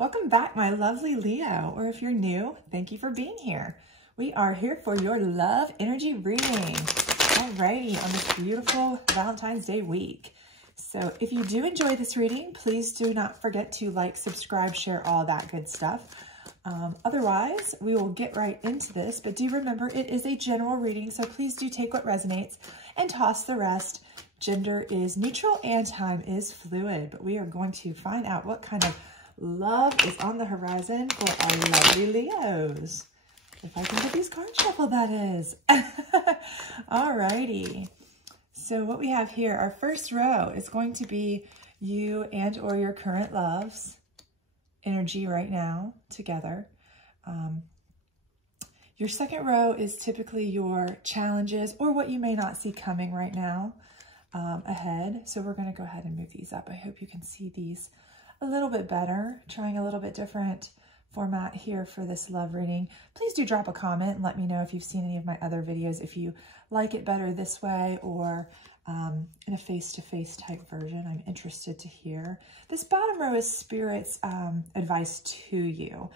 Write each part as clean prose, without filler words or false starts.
Welcome back, my lovely Leo, or if you're new, thank you for being here. We are here for your love energy reading. Alrighty, on this beautiful Valentine's Day week. So if you do enjoy this reading, please do not forget to like, subscribe, share, all that good stuff. Otherwise, we will get right into this, but do remember it is a general reading, so please do take what resonates and toss the rest. Gender is neutral and time is fluid, but we are going to find out what kind of love is on the horizon for our lovely Leos. If I can get these cards shuffled, that is. Alrighty. So what we have here, our first row is going to be you and or your current love's energy right now together. Your second row is typically your challenges or what you may not see coming right now ahead. So we're going to go ahead and move these up. I hope you can see these a little bit better, trying a little bit different format here for this love reading. Please do drop a comment and let me know if you've seen any of my other videos, if you like it better this way or in a face-to-face type version. I'm interested to hear. This bottom row is Spirit's advice to you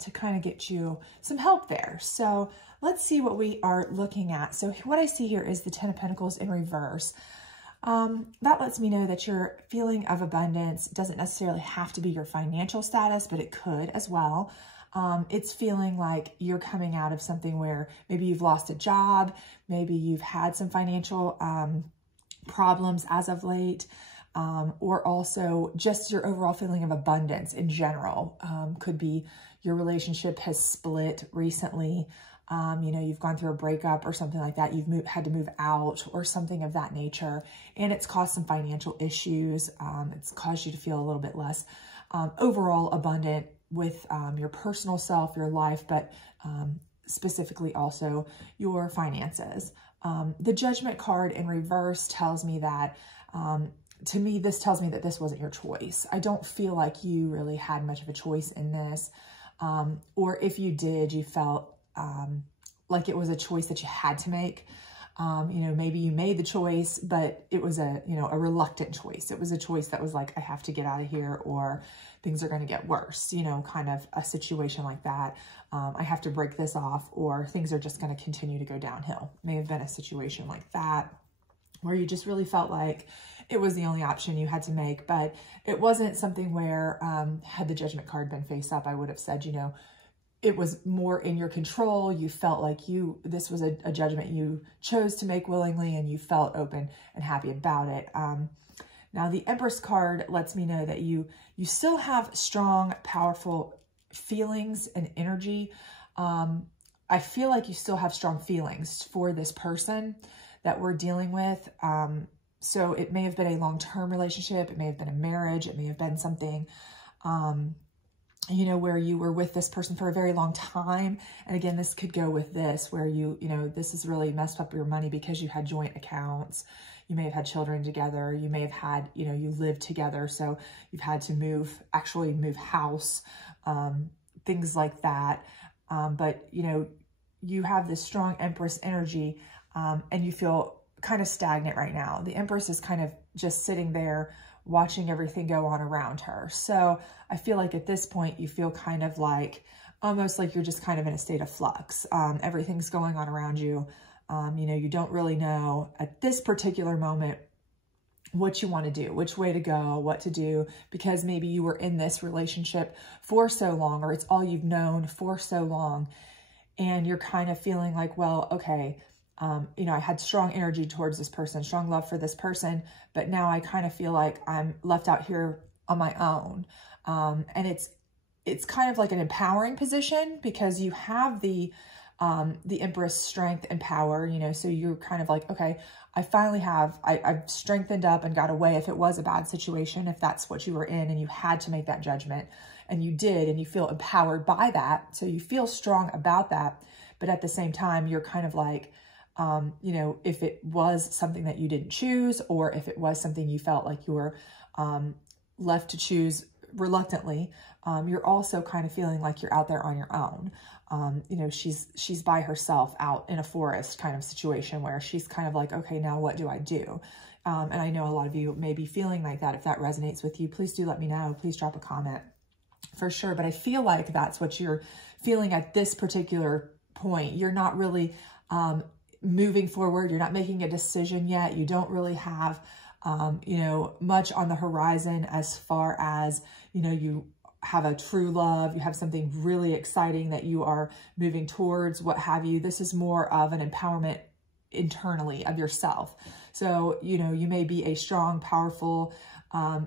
to kind of get you some help there. So let's see what we are looking at. So what I see here is the Ten of Pentacles in reverse. That lets me know that your feeling of abundance doesn't necessarily have to be your financial status, but it could as well. It's feeling like you're coming out of something where maybe you've lost a job, maybe you've had some financial problems as of late, or also just your overall feeling of abundance in general. Could be your relationship has split recently. You know, you've gone through a breakup or something like that. You've had to move out or something of that nature. And it's caused some financial issues. It's caused you to feel a little bit less overall abundant with your personal self, your life, but specifically also your finances. The Judgment card in reverse tells me that, to me, this tells me that this wasn't your choice. I don't feel like you really had much of a choice in this. Or if you did, you felt like it was a choice that you had to make. You know, maybe you made the choice, but it was a reluctant choice. It was a choice that was like, I have to get out of here or things are going to get worse, you know, kind of a situation like that. I have to break this off or things are just going to continue to go downhill. May have been a situation like that where you just really felt like it was the only option you had to make, but it wasn't something where, had the Judgment card been face up, I would have said, you know, it was more in your control. You felt like this was a judgment you chose to make willingly and you felt open and happy about it. Now the Empress card lets me know that you still have strong, powerful feelings and energy. I feel like you still have strong feelings for this person that we're dealing with. So it may have been a long-term relationship. It may have been a marriage. It may have been something, you know, where you were with this person for a very long time. And again, this could go with this, where you know, this has really messed up your money because you had joint accounts. You may have had children together. You may have had, you know, you lived together. So you've had to actually move house, things like that. But, you know, you have this strong Empress energy and you feel kind of stagnant right now. The Empress is kind of just sitting there watching everything go on around her. So I feel like at this point, you feel kind of like, almost like you're just kind of in a state of flux. Everything's going on around you. You know, you don't really know at this particular moment what you want to do, which way to go, what to do, because maybe you were in this relationship for so long, or it's all you've known for so long. And you're kind of feeling like, well, okay, you know, I had strong energy towards this person, strong love for this person, but now I kind of feel like I'm left out here on my own. And it's kind of like an empowering position because you have the Empress strength and power, you know, so you're kind of like, okay, I finally I've strengthened up and got away if it was a bad situation, if that's what you were in and you had to make that judgment and you did, and you feel empowered by that. So you feel strong about that. But at the same time, you're kind of like, you know, if it was something that you didn't choose, or if it was something you felt like you were left to choose reluctantly, you're also kind of feeling like you're out there on your own. You know, she's by herself out in a forest kind of situation where she's kind of like, okay, now what do I do? And I know a lot of you may be feeling like that. If that resonates with you, please do let me know. Please drop a comment. for sure. But I feel like that's what you're feeling at this particular point. You're not really moving forward. You're not making a decision yet. You don't really have, you know, much on the horizon as far as, you know, you have a true love, you have something really exciting that you are moving towards, what have you. This is more of an empowerment internally of yourself. So, you know, you may be a strong, powerful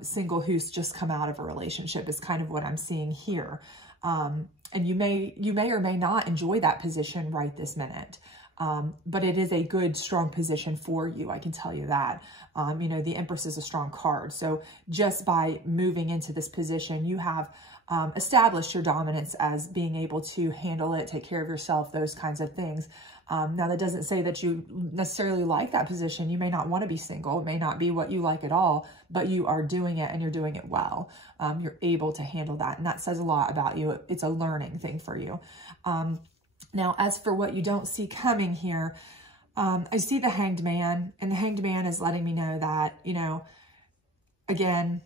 single who's just come out of a relationship is kind of what I'm seeing here. And you may or may not enjoy that position right this minute. But it is a good, strong position for you. I can tell you that. You know, the Empress is a strong card. So just by moving into this position, you have established your dominance as being able to handle it, take care of yourself, those kinds of things. Now, that doesn't say that you necessarily like that position. You may not want to be single. It may not be what you like at all, but you are doing it and you're doing it well. You're able to handle that. And that says a lot about you. It's a learning thing for you. Now, as for what you don't see coming here, I see the Hanged Man, and the Hanged Man is letting me know that, you know, again,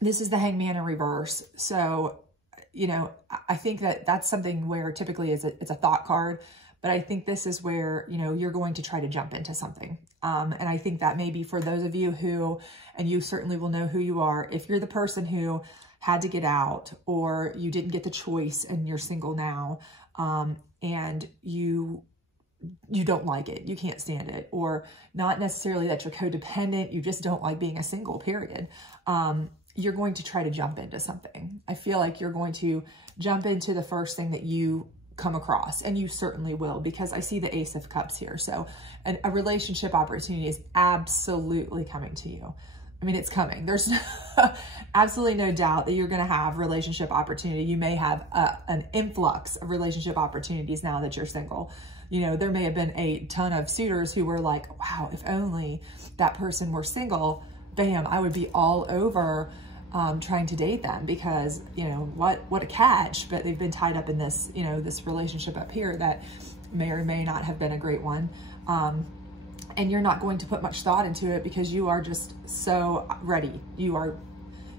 this is the Hanged Man in reverse. So, you know, I think that that's something where typically it's a thought card, but I think this is where, you know, you're going to try to jump into something. And I think that maybe for those of you who, and you certainly will know who you are, if you're the person who had to get out or you didn't get the choice and you're single now, and you don't like it, you can't stand it, or not necessarily that you're codependent, you just don't like being a single, period. You're going to try to jump into something. I feel like you're going to jump into the first thing that you come across, and you certainly will, because I see the Ace of Cups here. So a relationship opportunity is absolutely coming to you. I mean, it's coming. There's absolutely no doubt that you're going to have relationship opportunity. You may have an influx of relationship opportunities now that you're single. You know, there may have been a ton of suitors who were like, wow, if only that person were single, bam, I would be all over trying to date them, because, you know, what a catch, but they've been tied up in this, you know, this relationship up here that may or may not have been a great one. And you're not going to put much thought into it because you are just so ready. You're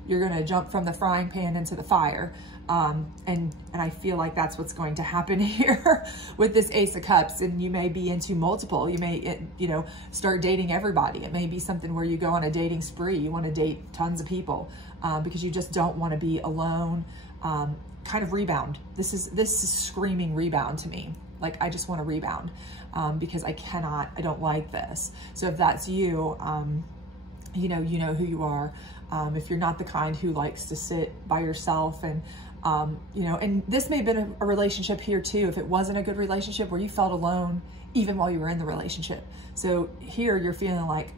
going to jump from the frying pan into the fire. And I feel like that's what's going to happen here with this Ace of Cups. And you may be into multiple, you may, you know, start dating everybody. It may be something where you go on a dating spree. You want to date tons of people, because you just don't want to be alone. Kind of rebound. This is screaming rebound to me. Like, I just want to rebound, because I don't like this. So if that's you, you know who you are. If you're not the kind who likes to sit by yourself and, you know, and this may have been a relationship here too, if it wasn't a good relationship where you felt alone even while you were in the relationship. So here you're feeling like,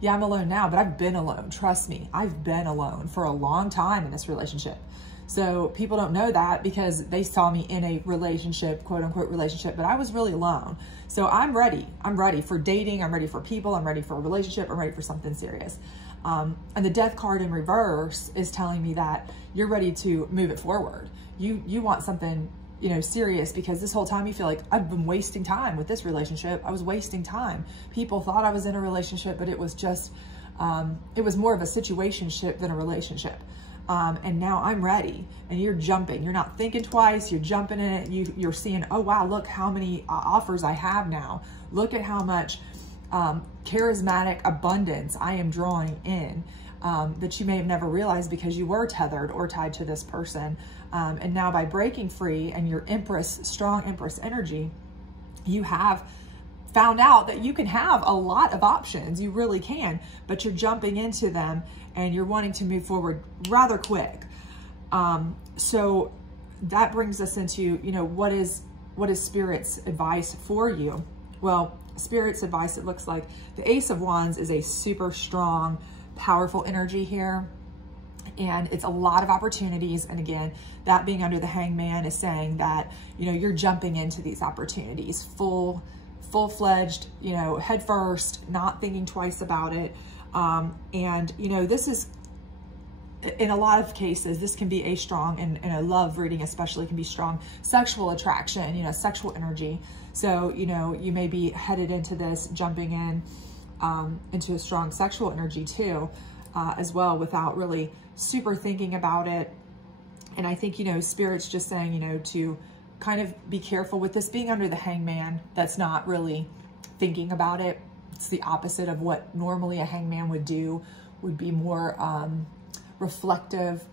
yeah, I'm alone now, but I've been alone. Trust me, I've been alone for a long time in this relationship. So people don't know that because they saw me in a relationship, quote unquote relationship, but I was really alone. So I'm ready. I'm ready for dating. I'm ready for people. I'm ready for a relationship. I'm ready for something serious. And the Death card in reverse is telling me that you're ready to move it forward. You want something, you know, serious, because this whole time you feel like I've been wasting time with this relationship. I was wasting time. People thought I was in a relationship, but it was just, it was more of a situationship than a relationship. And now I'm ready, and you're jumping. You're not thinking twice. You're jumping in it. You're seeing, oh, wow, look how many offers I have now. Look at how much charismatic abundance I am drawing in, that you may have never realized because you were tethered or tied to this person. And now by breaking free and your Empress, strong Empress energy, you have found out that you can have a lot of options. You really can, but you're jumping into them and you're wanting to move forward rather quick. So that brings us into, you know, what is Spirit's advice for you? Well, Spirit's advice, it looks like the Ace of Wands is a super strong, powerful energy here. And it's a lot of opportunities. And again, that being under the Hangman is saying that, you know, you're jumping into these opportunities full-fledged, you know, head first, not thinking twice about it. And, you know, this is, in a lot of cases, this can be a strong, and a love reading especially can be strong sexual attraction, you know, sexual energy. So, you know, you may be headed into this, jumping in into a strong sexual energy too, as well, without really super thinking about it. And I think, you know, Spirit's just saying, you know, to kind of be careful with this being under the Hangman. That's not really thinking about it. It's the opposite of what normally a hangman would do, would be more reflective,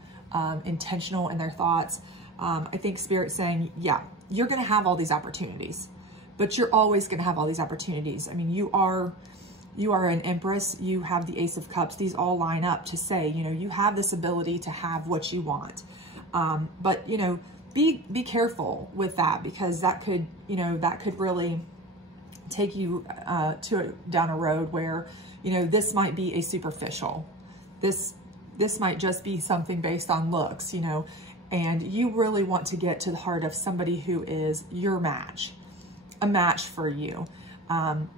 intentional in their thoughts. I think Spirit's saying, yeah, you're going to have all these opportunities, but you're always going to have all these opportunities. I mean, you are an Empress. You have the Ace of Cups. These all line up to say, you know, you have this ability to have what you want. But, you know, be careful with that, because that could, you know, that could really take you down a road where, you know, this might be a superficial. This might just be something based on looks, you know, and you really want to get to the heart of somebody who is your match, a match for you.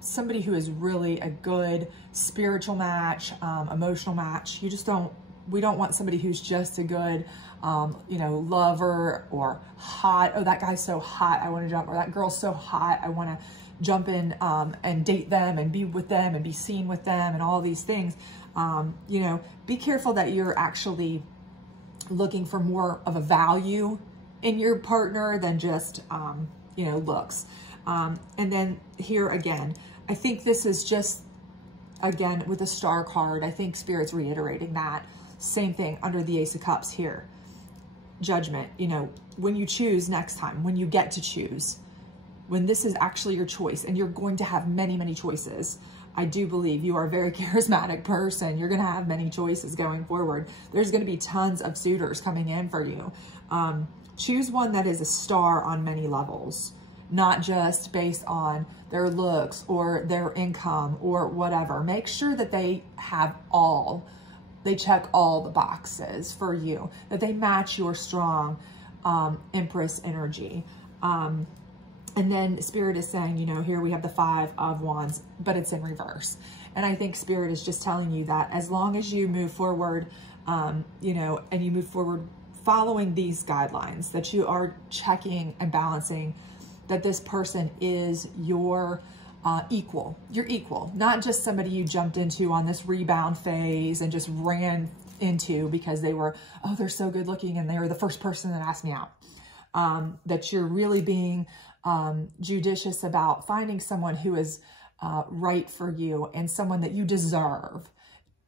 Somebody who is really a good spiritual match, emotional match. We don't want somebody who's just a good, you know, lover or hot. Oh, that guy's so hot, I want to jump, or that girl's so hot, I want to jump in and date them and be with them and be seen with them and all these things. You know, be careful that you're actually looking for more of a value in your partner than just, you know, looks. And then here again, I think this is just, again, with the Star card, I think Spirit's reiterating that. Same thing under the Ace of Cups here. Judgment, you know, when you choose next time, when you get to choose, when this is actually your choice, and you're going to have many, many choices. I do believe you are a very charismatic person. You're going to have many choices going forward. There's going to be tons of suitors coming in for you. Choose one that is a star on many levels, not just based on their looks or their income or whatever. Make sure that they check all the boxes for you, that they match your strong Empress energy. And then Spirit is saying, you know, here we have the 5 of Wands, but it's in reverse. And I think Spirit is just telling you that as long as you move forward, you know, and you move forward following these guidelines, that you are checking and balancing that this person is your equal. You're equal, not just somebody you jumped into on this rebound phase and just ran into because they were, oh, they're so good looking and they were the first person that asked me out. That you're really being judicious about finding someone who is right for you and someone that you deserve.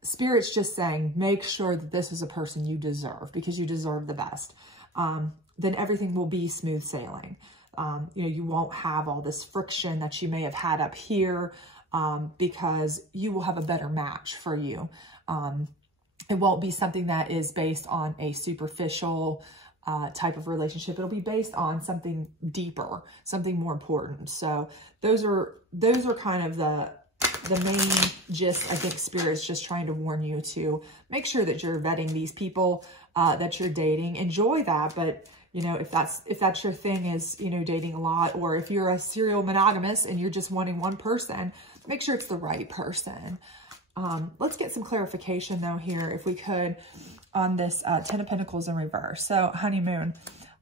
Spirit's just saying, make sure that this is a person you deserve, because you deserve the best. Then everything will be smooth sailing. You know, you won't have all this friction that you may have had up here, because you will have a better match for you. It won't be something that is based on a superficial type of relationship. It'll be based on something deeper, something more important. So those are kind of the main gist. I think Spirit's just trying to warn you to make sure that you're vetting these people that you're dating. Enjoy that, but you know, if that's your thing, is, you know, dating a lot, or if you're a serial monogamous and you're just wanting one person, make sure it's the right person. Let's get some clarification though here, if we could, on this 10 of Pentacles in reverse. So honeymoon.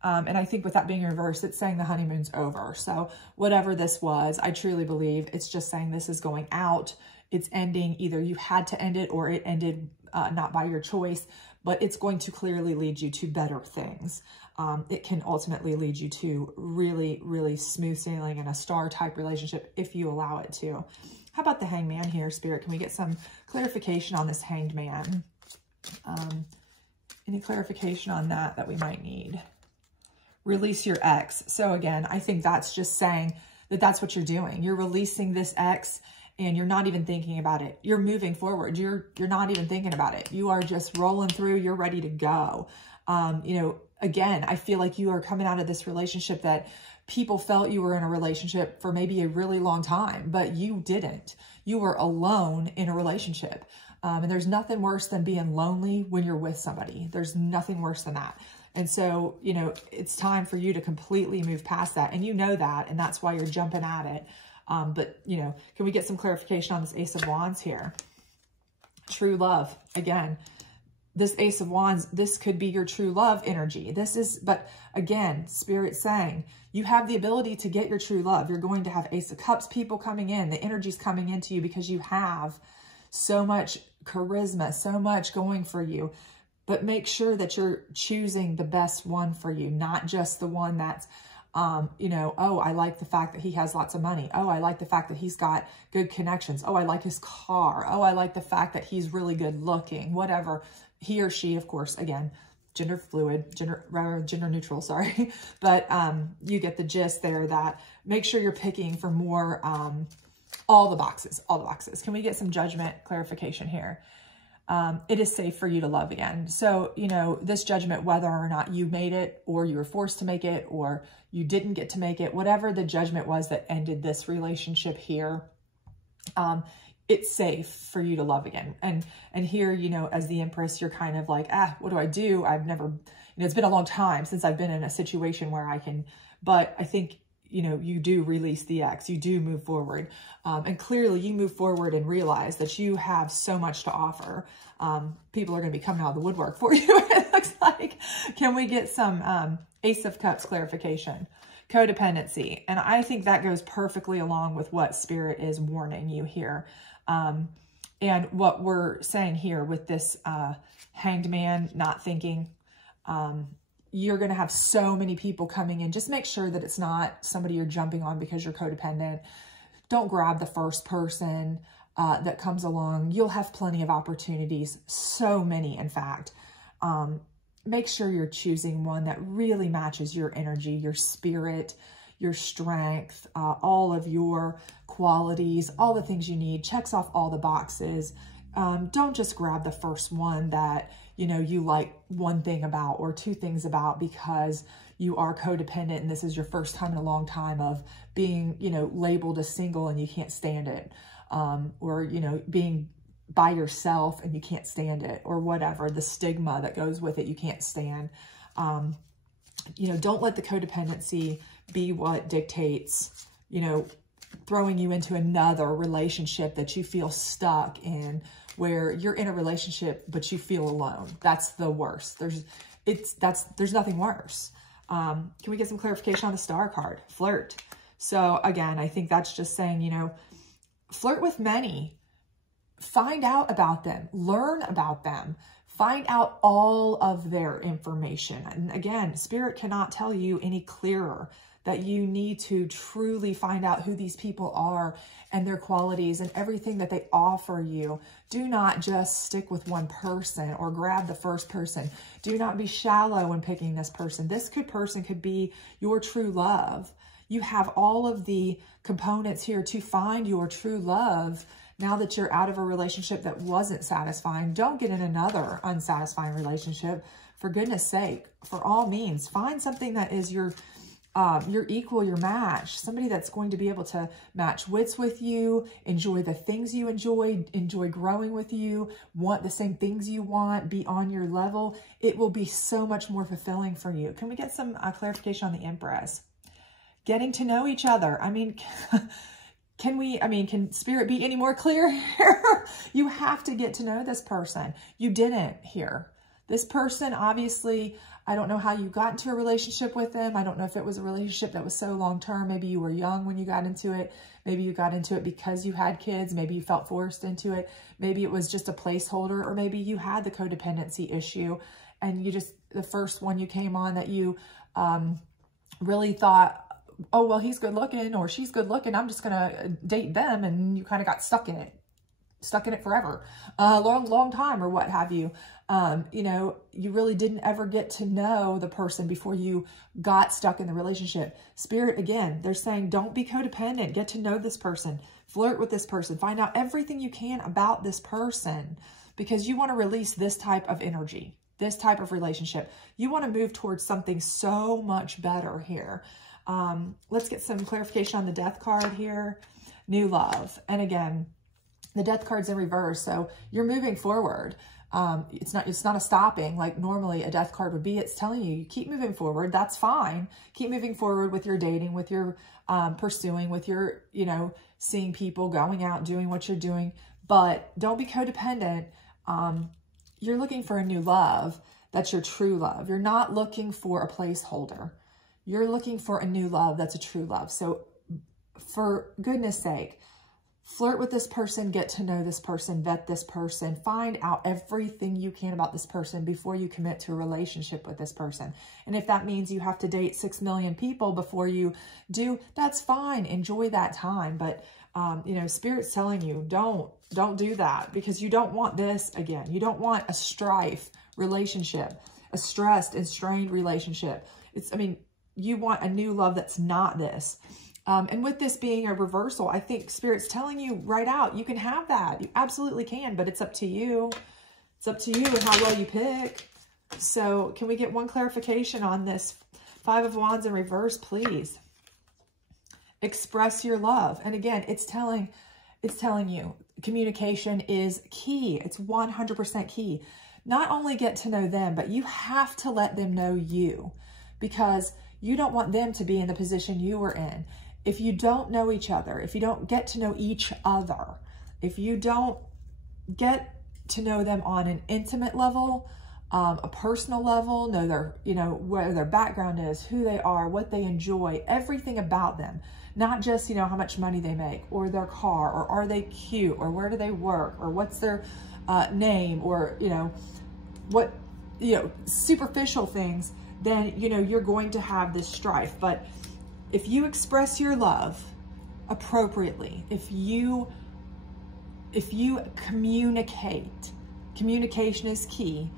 And I think with that being reversed, it's saying the honeymoon's over. So whatever this was, I truly believe it's just saying this is going out. It's ending. Either you had to end it or it ended not by your choice, but it's going to clearly lead you to better things. It can ultimately lead you to really, really smooth sailing and a star type relationship if you allow it to. How about the Hangman here, Spirit? Can we get some clarification on this Hanged Man? Any clarification on that we might need? Release your ex. So again, I think that's just saying that that's what you're doing. You're releasing this ex and you're not even thinking about it. You're moving forward. You're not even thinking about it. You are just rolling through. You're ready to go. You know, again, I feel like you are coming out of this relationship that people felt you were in a relationship for maybe a really long time, but you didn't. You were alone in a relationship. And there's nothing worse than being lonely when you're with somebody. There's nothing worse than that. And so, you know, it's time for you to completely move past that. And you know that, and that's why you're jumping at it. But, you know, can we get some clarification on this Ace of Wands here? True love. Again, this Ace of Wands, this could be your true love energy. But again, Spirit's saying you have the ability to get your true love. You're going to have Ace of Cups people coming in. The energy's coming into you because you have so much charisma, so much going for you. but make sure that you're choosing the best one for you, not just the one that's, you know, oh, I like the fact that he has lots of money. Oh, I like the fact that he's got good connections. Oh, I like his car. Oh, I like the fact that he's really good looking, whatever. He or she, of course, again, gender fluid, gender neutral, sorry. But you get the gist there, that make sure you're picking for more, all the boxes, all the boxes. Can we get some judgment clarification here? It is safe for you to love again. So, you know, this judgment, whether or not you made it, or you were forced to make it, or you didn't get to make it, whatever the judgment was that ended this relationship here, it's safe for you to love again. And here, you know, as the Empress, you're kind of like, what do I do? I've never, you know, it's been a long time since I've been in a situation where I can, but I think, you know, you do release the ex, you do move forward. And clearly you move forward and realize that you have so much to offer. People are going to be coming out of the woodwork for you, it looks like. Can we get some Ace of Cups clarification? Codependency. And I think that goes perfectly along with what Spirit is warning you here. And what we're saying here with this Hanged Man, not thinking, you're going to have so many people coming in. Just make sure that it's not somebody you're jumping on because you're codependent. Don't grab the first person that comes along. You'll have plenty of opportunities, so many, in fact. Make sure you're choosing one that really matches your energy, your spirit, your strength, all of your qualities, all the things you need. Checks off all the boxes. Don't just grab the first one that, you know, you like one thing about or two things about because you are codependent and this is your first time in a long time of being, you know, labeled as single and you can't stand it. Or, you know, being by yourself and you can't stand it, or whatever, the stigma that goes with it, you can't stand. You know, don't let the codependency be what dictates, you know, throwing you into another relationship that you feel stuck in, where you're in a relationship, but you feel alone. That's the worst. There's nothing worse. Can we get some clarification on the Star card? Flirt. So again, I think that's just saying, you know, flirt with many, find out about them, learn about them, find out all of their information. And again, Spirit cannot tell you any clearer that you need to truly find out who these people are and their qualities and everything that they offer you. Do not just stick with one person or grab the first person. Do not be shallow when picking this person. This person could be your true love. You have all of the components here to find your true love. Now that you're out of a relationship that wasn't satisfying, don't get in another unsatisfying relationship. For goodness sake, for all means, find something that is your equal, your match, somebody that's going to be able to match wits with you, enjoy the things you enjoy growing with you, want the same things you want, be on your level. It will be so much more fulfilling for you. Can we get some clarification on the Empress? Getting to know each other. I mean, can Spirit be any more clear here? You have to get to know this person. You didn't here. This person, obviously, I don't know how you got into a relationship with them. I don't know if it was a relationship that was so long-term. Maybe you were young when you got into it. Maybe you got into it because you had kids. Maybe you felt forced into it. Maybe it was just a placeholder, or maybe you had the codependency issue and you just, the first one you came on that you really thought, oh, well, he's good looking or she's good looking, I'm just going to date them. And you kind of got stuck in it forever, long time or what have you. You know, you really didn't ever get to know the person before you got stuck in the relationship. Spirit, again, they're saying, don't be codependent. Get to know this person, flirt with this person, find out everything you can about this person, because you want to release this type of energy, this type of relationship. You want to move towards something so much better here. Let's get some clarification on the Death card here. New love. And again, the Death card's in reverse. So you're moving forward. It's not a stopping like normally a Death card would be. It's telling you keep moving forward. That's fine. Keep moving forward with your dating, with your pursuing, with your, you know, seeing people, going out, doing what you're doing. But don't be codependent. You're looking for a new love. That's your true love. You're not looking for a placeholder. You're looking for a new love that's a true love. So for goodness sake, Flirt with this person, get to know this person, vet this person, find out everything you can about this person before you commit to a relationship with this person. And if that means you have to date 6 million people before you do, that's fine. Enjoy that time. But, you know, Spirit's telling you, don't do that, because you don't want this again. You don't want a strife relationship, a stressed and strained relationship. I mean, you want a new love that's not this. And with this being a reversal, I think Spirit's telling you right out, you can have that. You absolutely can, but it's up to you. It's up to you and how well you pick. So can we get one clarification on this 5 of Wands in reverse, please? Express your love. And again, it's telling you communication is key. It's 100% key. Not only get to know them, but you have to let them know you, because you don't want them to be in the position you were in. If you don't know each other, if you don't get to know each other, if you don't get to know them on an intimate level, a personal level, know their, you know, where their background is, who they are, what they enjoy, everything about them, not just, you know, how much money they make, or their car, or are they cute, or where do they work, or what's their name, or, you know, what, you know, superficial things, then, you know, you're going to have this strife. But if you express your love appropriately, if you communicate, communication is key,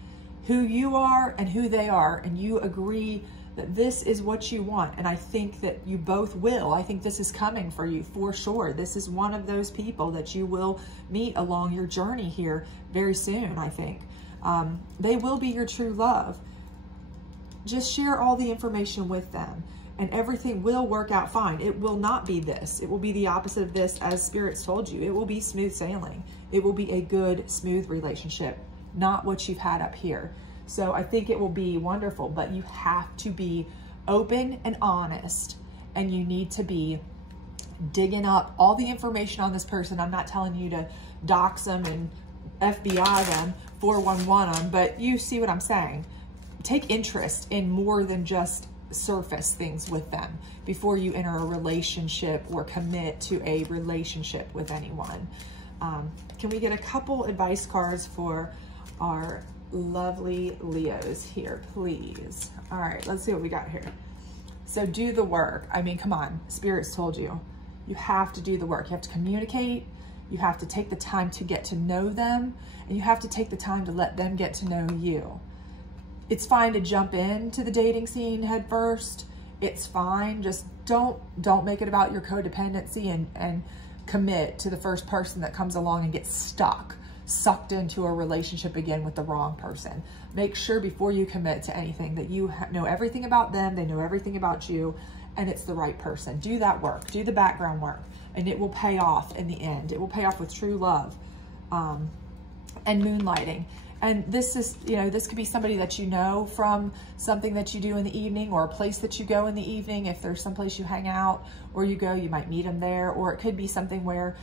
who you are and who they are, and you agree that this is what you want. And I think that you both will. I think this is coming for you for sure. This is one of those people that you will meet along your journey here very soon, I think. They will be your true love. Just share all the information with them, and everything will work out fine. It will not be this. It will be the opposite of this, as Spirit's told you. It will be smooth sailing. It will be a good, smooth relationship, not what you've had up here. So I think it will be wonderful, but you have to be open and honest, and you need to be digging up all the information on this person. I'm not telling you to dox them and FBI them, 411 them, but you see what I'm saying. Take interest in more than just surface things with them before you enter a relationship or commit to a relationship with anyone. Can we get a couple advice cards for our lovely Leos here, please? All right, let's see what we got here. So do the work. I mean, come on, Spirit's told you. You have to do the work. You have to communicate. You have to take the time to get to know them, and you have to take the time to let them get to know you. It's fine to jump into the dating scene head first. It's fine. Just don't make it about your codependency and commit to the first person that comes along and gets sucked into a relationship again with the wrong person. Make sure before you commit to anything that you know everything about them, they know everything about you, and it's the right person. Do that work. Do the background work, and it will pay off in the end. It will pay off with true love and moonlighting. And this is, you know, this could be somebody that you know from something that you do in the evening, or a place that you go in the evening. If there's someplace you hang out or you go, you might meet them there. Or it could be something where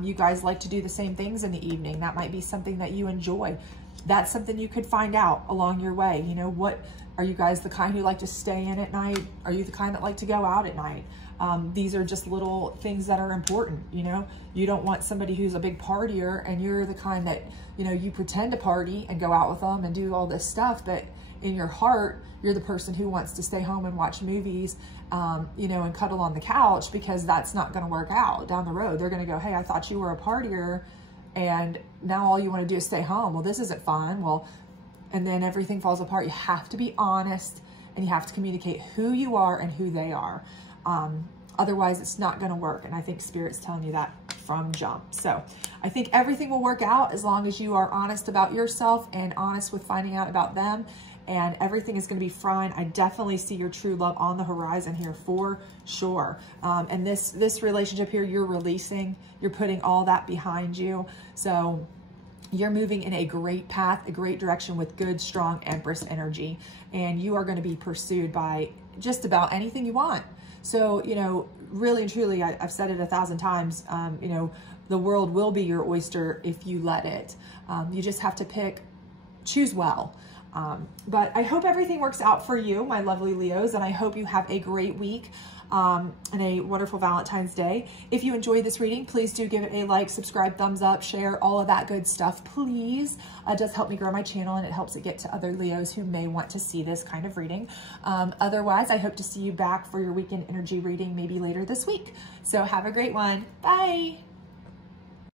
you guys like to do the same things in the evening. That might be something that you enjoy. That's something you could find out along your way. You know, what are you guys the kind who like to stay in at night? Are you the kind that like to go out at night? These are just little things that are important. You know, you don't want somebody who's a big partier and you're the kind that, you know, you pretend to party and go out with them and do all this stuff, but in your heart, you're the person who wants to stay home and watch movies, you know, and cuddle on the couch, because that's not going to work out down the road. They're going to go, hey, I thought you were a partier and now all you want to do is stay home. Well, this isn't fun. Well, and then everything falls apart. You have to be honest, and you have to communicate who you are and who they are. Otherwise, it's not going to work. And I think Spirit's telling you that from jump. So I think everything will work out as long as you are honest about yourself and honest with finding out about them. And everything is going to be fine. I definitely see your true love on the horizon here for sure. And this relationship here, you're releasing, you're putting all that behind you. So you're moving in a great path, a great direction with good, strong Empress energy. And you are going to be pursued by just about anything you want. So, you know, really and truly, I've said it 1,000 times, you know, the world will be your oyster if you let it. You just have to choose well. But I hope everything works out for you, my lovely Leos, and I hope you have a great week and a wonderful Valentine's Day. If you enjoyed this reading, please do give it a like, subscribe, thumbs up, share, all of that good stuff, please. It does help me grow my channel, and it helps it get to other Leos who may want to see this kind of reading. Otherwise, I hope to see you back for your weekend energy reading maybe later this week. So have a great one. Bye.